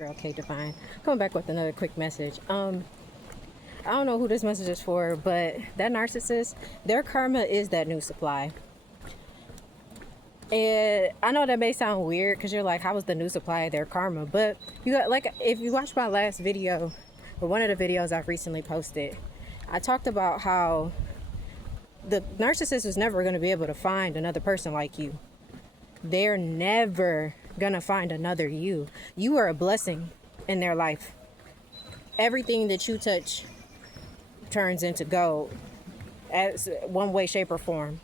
Okay, Divine. Coming back with another quick message. I don't know who this message is for, but that narcissist, their karma is that new supply. And I know that may sound weird because you're like, how was the new supply their karma? But you got, like, if you watch my last video, or one of the videos I've recently posted, I talked about how the narcissist is never going to be able to find another person like you. They're never gonna find another you. You are a blessing in their life. Everything that you touch turns into gold, as one way, shape, or form.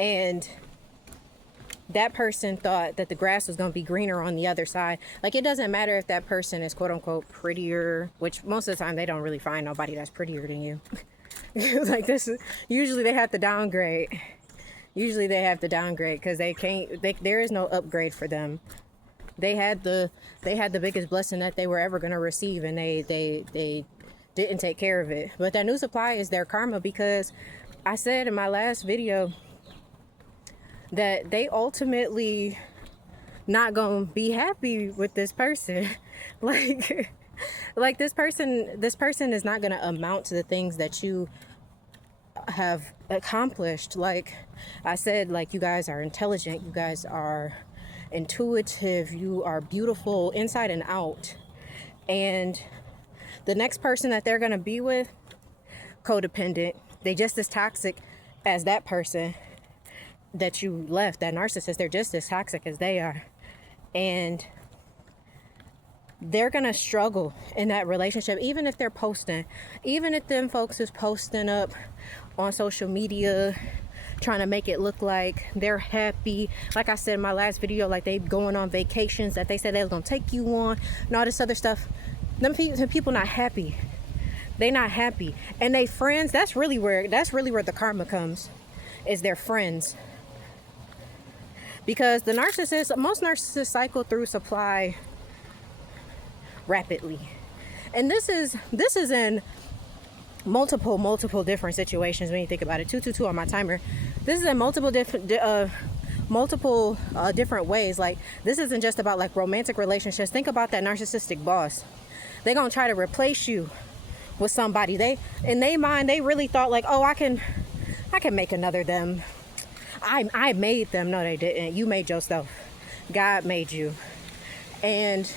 And that person thought that the grass was going to be greener on the other side. Like, it doesn't matter if that person is quote unquote prettier, which most of the time they don't really find nobody that's prettier than you. Like, this is usually they have to downgrade. Usually they have to downgrade because there is no upgrade for them. They had the biggest blessing that they were ever going to receive, and they didn't take care of it. But that new supply is their karma, because I said in my last video that they ultimately not going to be happy with this person. like this person is not going to amount to the things that you have accomplished. Like I said, like, you guys are intelligent, you guys are intuitive, you are beautiful inside and out. And the next person that they're going to be with, codependent, they just as toxic as that person that you left, that narcissist. They're just as toxic as they are. And they're gonna struggle in that relationship, even if they're posting, even if them folks is posting up on social media trying to make it look like they're happy. Like I said in my last video, like they going on vacations that they said they was gonna take you on and all this other stuff. Them people not happy. They not happy. And they friends, that's really where the karma comes, is their friends. Because most narcissists cycle through supply rapidly. And this is in multiple different situations when you think about it. 222 on my timer. This is in multiple different ways. Like, this isn't just about like romantic relationships. Think about that narcissistic boss. They're gonna try to replace you with somebody. They, in their mind, they really thought like, oh, I can make another them. I made them. No, they didn't. You made yourself. God made you. And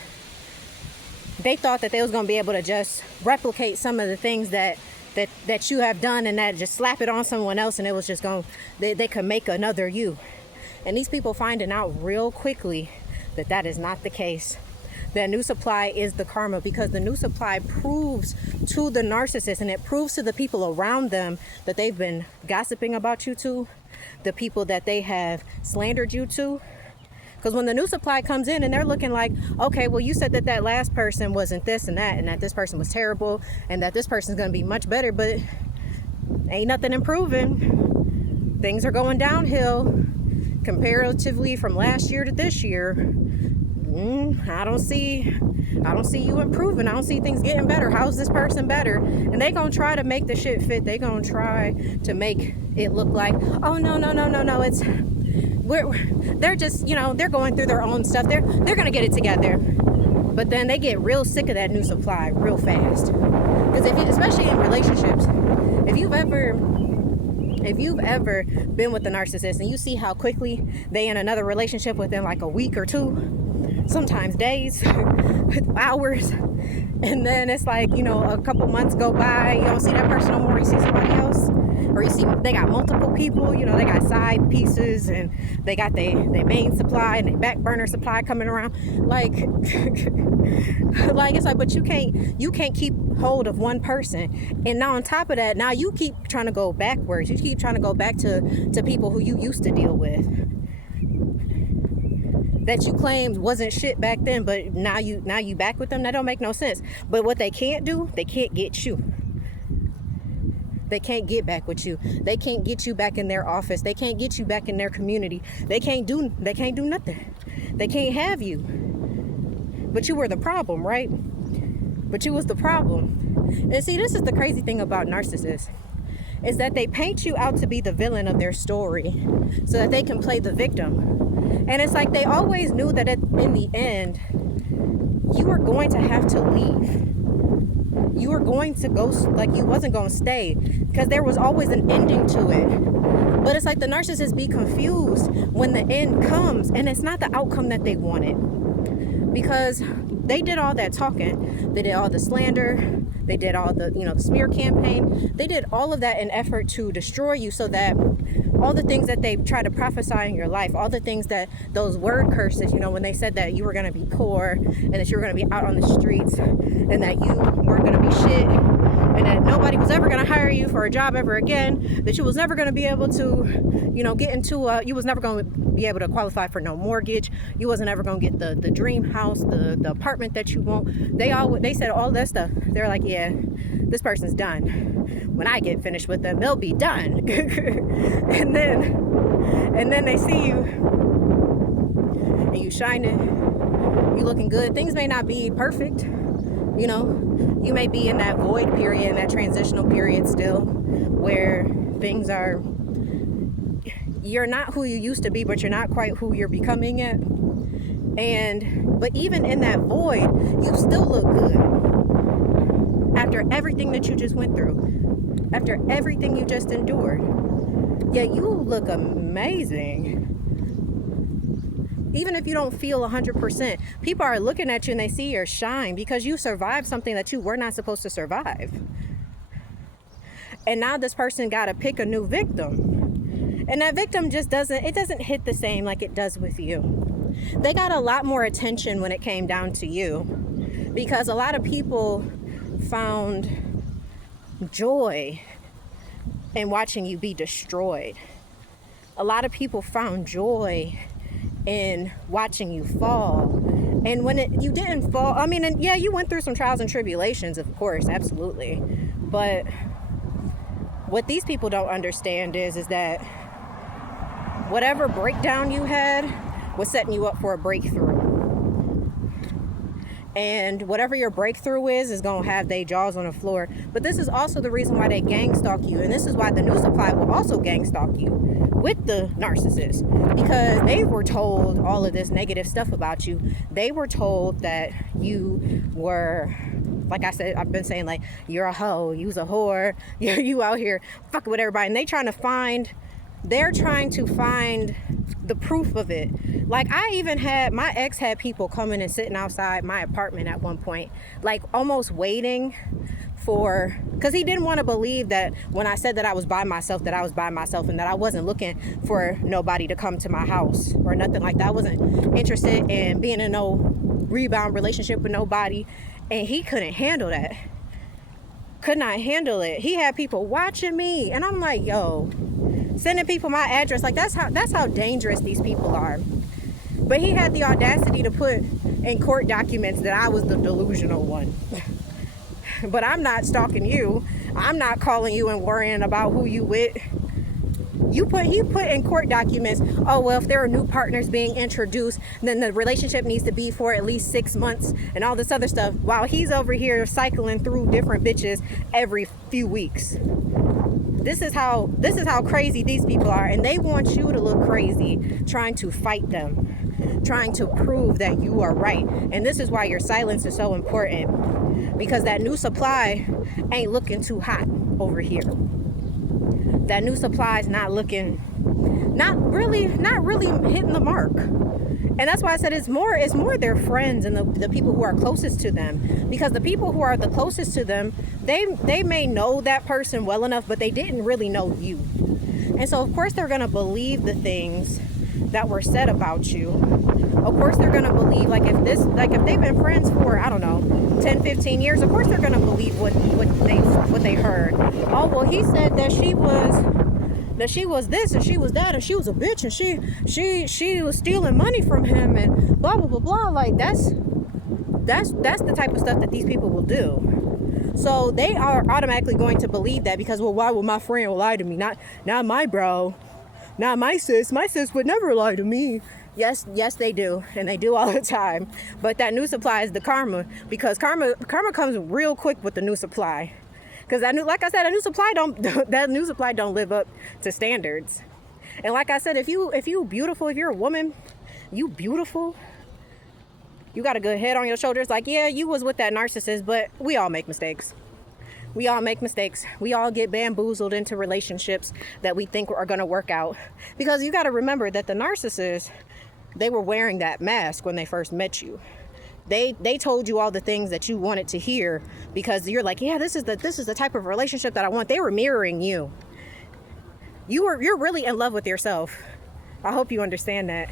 they thought that they was going to be able to just replicate some of the things that you have done, and that just slap it on someone else, and it was just going, they could make another you. And these people finding out real quickly that is not the case. That new supply is the karma, because the new supply proves to the narcissist, and it proves to the people around them that they've been gossiping about you to, the people that they have slandered you to. Because when the new supply comes in and they're looking like, okay, well, you said that last person wasn't this and that this person was terrible, and that this person's going to be much better, but ain't nothing improving. Things are going downhill comparatively from last year to this year. I don't see you improving. I don't see things getting better. How's this person better? And they gonna try to make the shit fit. They gonna try to make it look like, oh no, they're just, they're going through their own stuff. They're gonna get it together. But then they get real sick of that new supply real fast. Because especially in relationships, if you've ever been with a narcissist and you see how quickly they in another relationship within like a week or two, sometimes days, hours, and then it's like, a couple months go by, you don't see that person no more, you see somebody else, or you see they got multiple people, they got side pieces, and they got their main supply and their back burner supply coming around, like it's like, but you can't keep hold of one person. And now on top of that, now you keep trying to go backwards. You keep trying to go back to people who you used to deal with, that you claimed wasn't shit back then, but now you back with them. That don't make no sense. But what they can't do, they can't get you. They can't get back with you. They can't get you back in their office. They can't get you back in their community. They can't do nothing. They can't have you. But you were the problem, right? But you was the problem. And see, this is the crazy thing about narcissists, is that they paint you out to be the villain of their story so that they can play the victim. And it's like they always knew that in the end, you were going to have to leave. You were going to go, like, you wasn't going to stay, because there was always an ending to it. But it's like the narcissists be confused when the end comes and it's not the outcome that they wanted, because they did all that talking, they did all the slander, they did all the, the smear campaign, they did all of that in effort to destroy you, so that all the things that they tried to prophesy in your life, all the things that, those word curses, when they said that you were going to be poor and that you were going to be out on the streets and that you weren't going to be shit and that nobody was ever going to hire you for a job ever again, that you was never going to be able to, get into you was never going to be able to qualify for no mortgage, you wasn't ever going to get the dream house, the apartment that you want. They said all that stuff. They're like, yeah, this person's done. When I get finished with them, they'll be done. and then they see you and you shining, you looking good. Things may not be perfect, you may be in that void period, in that transitional period still, where things are, you're not who you used to be, but you're not quite who you're becoming yet. But even in that void, you still look good after everything that you just went through, after everything you just endured. Yeah, you look amazing. Even if you don't feel 100%, people are looking at you and they see your shine because you survived something that you were not supposed to survive. And now this person got to pick a new victim. And that victim just doesn't hit the same like it does with you. They got a lot more attention when it came down to you, because a lot of people found joy in watching you be destroyed. A lot of people found joy in watching you fall. And when you didn't fall, and yeah, you went through some trials and tribulations, of course, absolutely. But what these people don't understand is that whatever breakdown you had was setting you up for a breakthrough. And whatever your breakthrough is going to have their jaws on the floor. But this is also the reason why they gang stalk you. And this is why the new supply will also gang stalk you with the narcissist. Because they were told all of this negative stuff about you. They were told that you were, like I said, I've been saying, like, you're a hoe, you's a whore, you out here fucking with everybody. And they're trying to find the proof of it. Like, my ex had people coming and sitting outside my apartment at one point, like almost waiting because he didn't want to believe that when I said that I was by myself, and that I wasn't looking for nobody to come to my house or nothing like that. I wasn't interested in being in no rebound relationship with nobody. And he couldn't handle that. Could not handle it. He had people watching me. And I'm like, yo, sending people my address. Like, that's how dangerous these people are. But he had the audacity to put in court documents that I was the delusional one. But I'm not stalking you. I'm not calling you and worrying about who you with. He put in court documents, oh, well, if there are new partners being introduced, then the relationship needs to be for at least 6 months and all this other stuff, while he's over here cycling through different bitches every few weeks. This is how crazy these people are, and they want you to look crazy, trying to fight them, trying to prove that you are right. And this is why your silence is so important, because that new supply ain't looking too hot over here. That new supply is not really hitting the mark. And that's why I said it's more their friends and the people who are closest to them. Because the people who are the closest to them, they may know that person well enough, but they didn't really know you. And so of course they're gonna believe the things that were said about you. Of course they're gonna believe, like if they've been friends for, I don't know, 10, 15 years, of course they're gonna believe what they heard. Oh, well, he said that she was this and she was that and she was a bitch and she was stealing money from him and blah blah blah blah. Like, that's the type of stuff that these people will do. So they are automatically going to believe that, because, well, why would my friend lie to me? Not my bro, not my sis. My sis would never lie to me. Yes, they do, and they do all the time. But that new supply is the karma, because karma comes real quick with the new supply. Because that new supply don't live up to standards. And like I said, if you beautiful, if you're a woman, you beautiful, You got a good head on your shoulders. Like, yeah, you was with that narcissist, but we all make mistakes. We all make mistakes. We all get bamboozled into relationships that we think are going to work out. Because you got to remember that the narcissists, they were wearing that mask when they first met you. They told you all the things that you wanted to hear because you're like, yeah, this is the type of relationship that I want. They were mirroring you. You're really in love with yourself. I hope you understand that.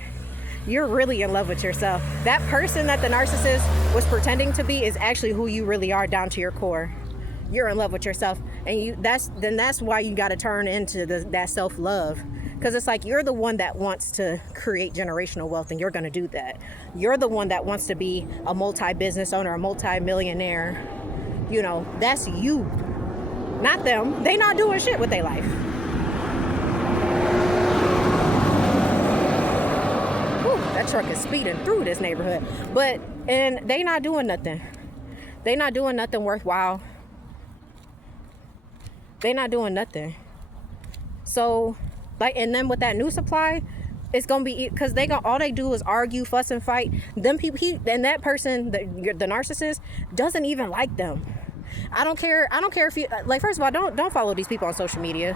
You're really in love with yourself. That person that the narcissist was pretending to be is actually who you really are down to your core. You're in love with yourself, and that's why you got to turn into that self-love, because it's like you're the one that wants to create generational wealth, and you're going to do that. You're the one that wants to be a multi-business owner, a multi-millionaire. You know, that's you, not them. They not doing shit with their life. Whew, that truck is speeding through this neighborhood, and they not doing nothing. They not doing nothing worthwhile. They not doing nothing. So, like, and then with that new supply, it's gonna be, because all they do is argue, fuss, and fight. Them people, and that person, the narcissist, doesn't even like them. I don't care if you, like, first of all, don't follow these people on social media.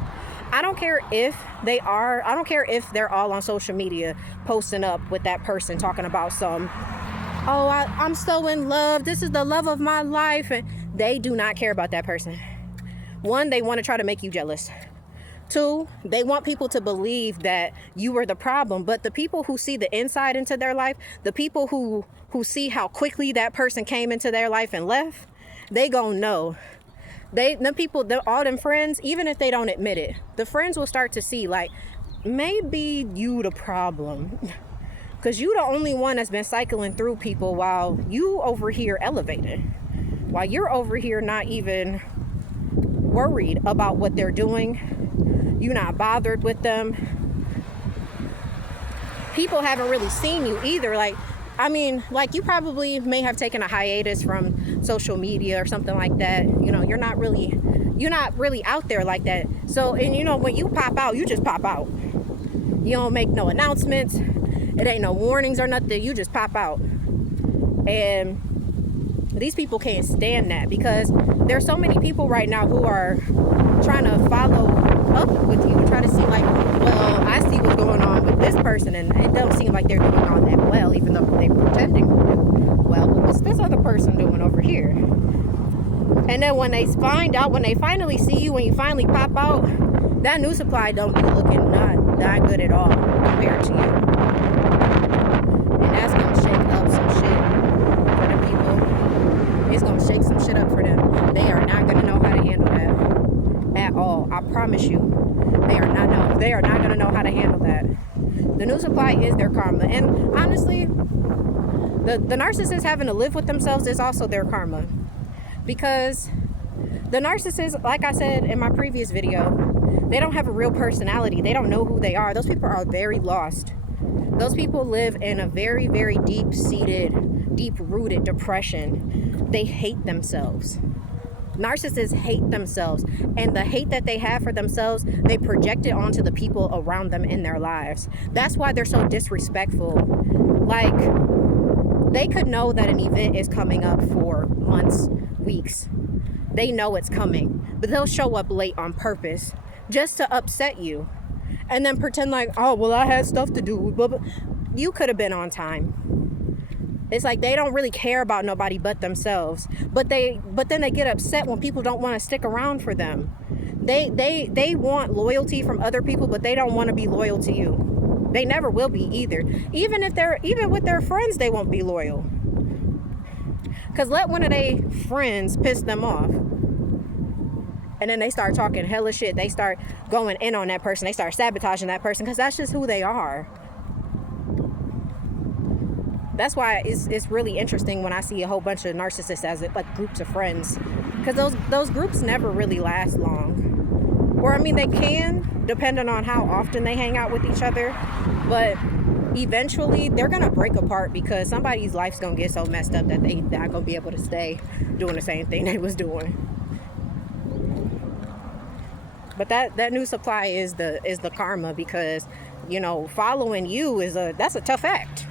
I don't care if they are. I don't care if they're all on social media posting up with that person talking about I'm so in love. This is the love of my life, and they do not care about that person. One, they want to try to make you jealous. Two, they want people to believe that you were the problem. But the people who see the inside into their life, the people who see how quickly that person came into their life and left, they gonna know. All them friends, even if they don't admit it, the friends will start to see, like, maybe you the problem. Because you the only one that's been cycling through people while you over here elevated. While you're over here not even worried about what they're doing. You're not bothered with them. People haven't really seen you either. Like you probably may have taken a hiatus from social media or something like that. You know, you're not really out there like that. So, and you know, when you pop out, you just pop out. You don't make no announcements. It ain't no warnings or nothing. You just pop out. And these people can't stand that, because there's so many people right now who are trying to follow up with you and try to see, like, well, I see what's going on with this person, and it don't seem like they're doing all that well, even though they're pretending to do well. What's this other person doing over here? And then when they finally see you, when you finally pop out, that new supply don't be looking not that good at all compared to you. And that's gonna shake up some shit for the people. It's gonna shake some shit up for them. They are not gonna know how to handle that at all. I promise you, they are not gonna know how to handle that. The new supply is their karma, and honestly, the narcissist having to live with themselves is also their karma, because the narcissist, like I said in my previous video, they don't have a real personality. They don't know who they are. Those people are very lost. Those people live in a very, very deep-seated, deep-rooted depression. They hate themselves. Narcissists hate themselves, and the hate that they have for themselves, they project it onto the people around them in their lives. That's why they're so disrespectful. Like, they could know that an event is coming up for months, weeks. They know it's coming, but they'll show up late on purpose just to upset you, and then pretend like, oh, well, I had stuff to do. But you could have been on time. It's like they don't really care about nobody but themselves. But then they get upset when people don't want to stick around for them. They want loyalty from other people, but they don't want to be loyal to you. They never will be either. Even with their friends, they won't be loyal. Because let one of their friends piss them off, and then they start talking hella shit. They start going in on that person. They start sabotaging that person, because that's just who they are. That's why it's really interesting when I see a whole bunch of narcissists as like groups of friends, because those groups never really last long. Or I mean, they can, depending on how often they hang out with each other, but eventually they're gonna break apart, because somebody's life's gonna get so messed up that they're not gonna be able to stay doing the same thing they was doing. But that new supply is the karma, because, you know, following you that's a tough act.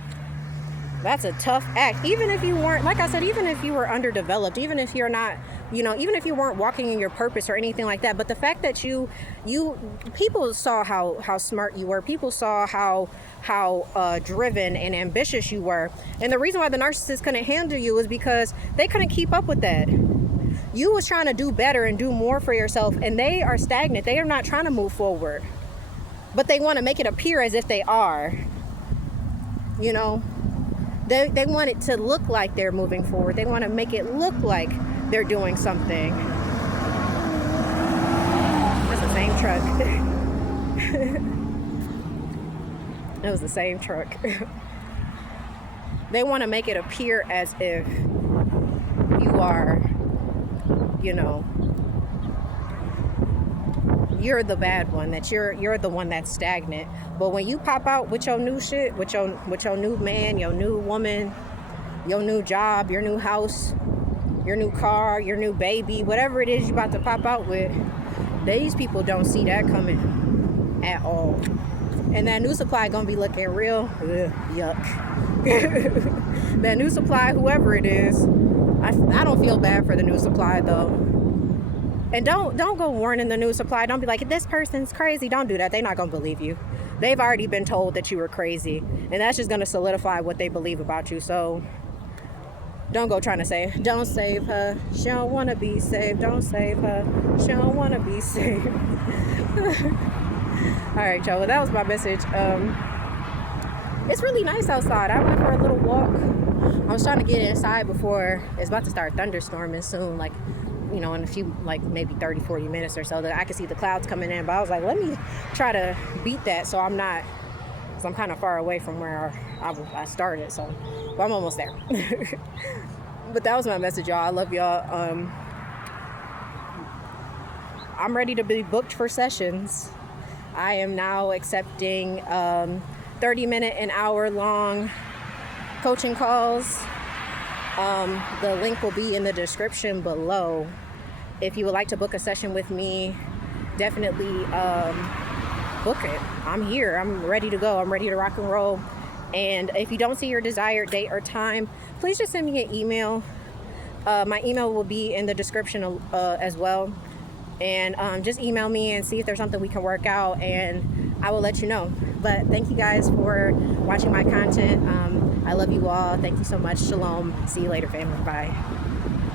That's a tough act. Even if you weren't, like I said, even if you were underdeveloped, even if you're not, even if you weren't walking in your purpose or anything like that. But the fact that people saw how smart you were. People saw how driven and ambitious you were. And the reason why the narcissist couldn't handle you is because they couldn't keep up with that. You was trying to do better and do more for yourself, and they are stagnant. They are not trying to move forward, but they want to make it appear as if they are. They want it to look like they're moving forward. They want to make it look like they're doing something. That's the same truck. That was the same truck. They want to make it appear as if you are, you're the bad one, that you're the one that's stagnant. But when you pop out with your new shit, with your new man, your new woman, your new job, your new house, your new car, your new baby, whatever it is you about to pop out with, these people don't see that coming at all. And that new supply gonna be looking real yuck. That new supply, whoever it is, I don't feel bad for the new supply though. And don't go warning the new supply. Don't be like, this person's crazy. Don't do that. They're not gonna believe you. They've already been told that you were crazy, and that's just gonna solidify what they believe about you. So don't go trying to say, don't save her, she don't want to be saved. Don't save her, she don't want to be saved. All right, y'all, well, that was my message. It's really nice outside. I went for a little walk. I was trying to get inside before it's about to start thunderstorming soon, like, in a few, like maybe 30, 40 minutes or so, that I could see the clouds coming in. But I was like, let me try to beat that, so I'm not, because I'm kind of far away from where I started, so well, I'm almost there. But that was my message, y'all. I love y'all. I'm ready to be booked for sessions. I am now accepting 30-minute and hour-long coaching calls. The link will be in the description below. If you would like to book a session with me, definitely book it. I'm here. I'm ready to go. I'm ready to rock and roll. And if you don't see your desired date or time, please just send me an email. My email will be in the description as well. And just email me and see if there's something we can work out, and I will let you know. But thank you guys for watching my content. I love you all. Thank you so much. Shalom. See you later, family. Bye.